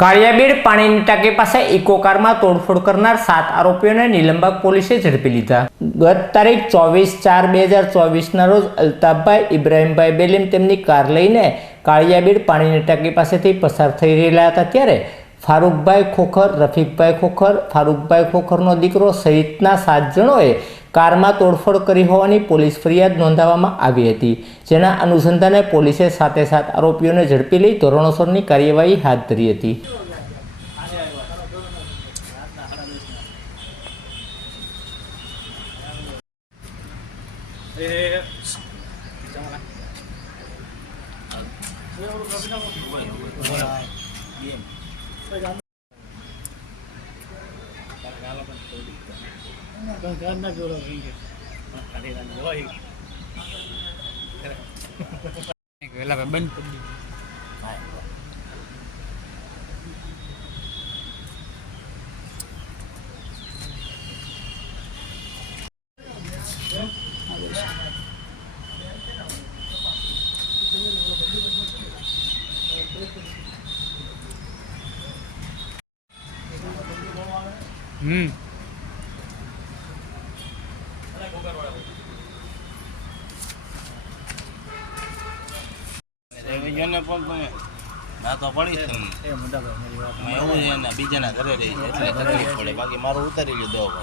કાળિયાબીડ પાણીની ટાંકી પાસે ઇકો કારમાં તોડફોડ કરનાર સાત આરોપીઓને નિલંબક પોલીસે ઝડપી લીધા. ગત તારીખ ચોવીસ ચાર બે હજાર ચોવીસના રોજ અલ્તાફભાઈ ઇબ્રાહીમભાઈ બેલીમ તેમની કાર લઈને કાળિયાબીડ પાણીની ટાંકી પાસેથી પસાર થઈ રહેલા હતા ત્યારે ફારૂકભાઈ ખોખર, રફીકભાઈ ખોખર, ફારૂકભાઈ ખોખરનો દીકરો સહિતના સાત જણોએ કારમાં તોડફોડ કરી હોવાની પોલીસ ફરિયાદ નોંધાવવામાં આવી હતી, જેના અનુસંધાને પોલીસે સાથે સાત આરોપીઓને ઝડપી લઈ ધોરણોસરની કાર્યવાહી હાથ ધરી હતી. વેલા ભાઈ બંધ કરી દીધું. હમ એને પણ ના તો પડી. એ મોટા ભાઈ મારી વાત એવું છે ને બીજાના ઘરે રહી છે એટલે તકલીફ પડે બાકી મારું ઉતારી લીધો હવે.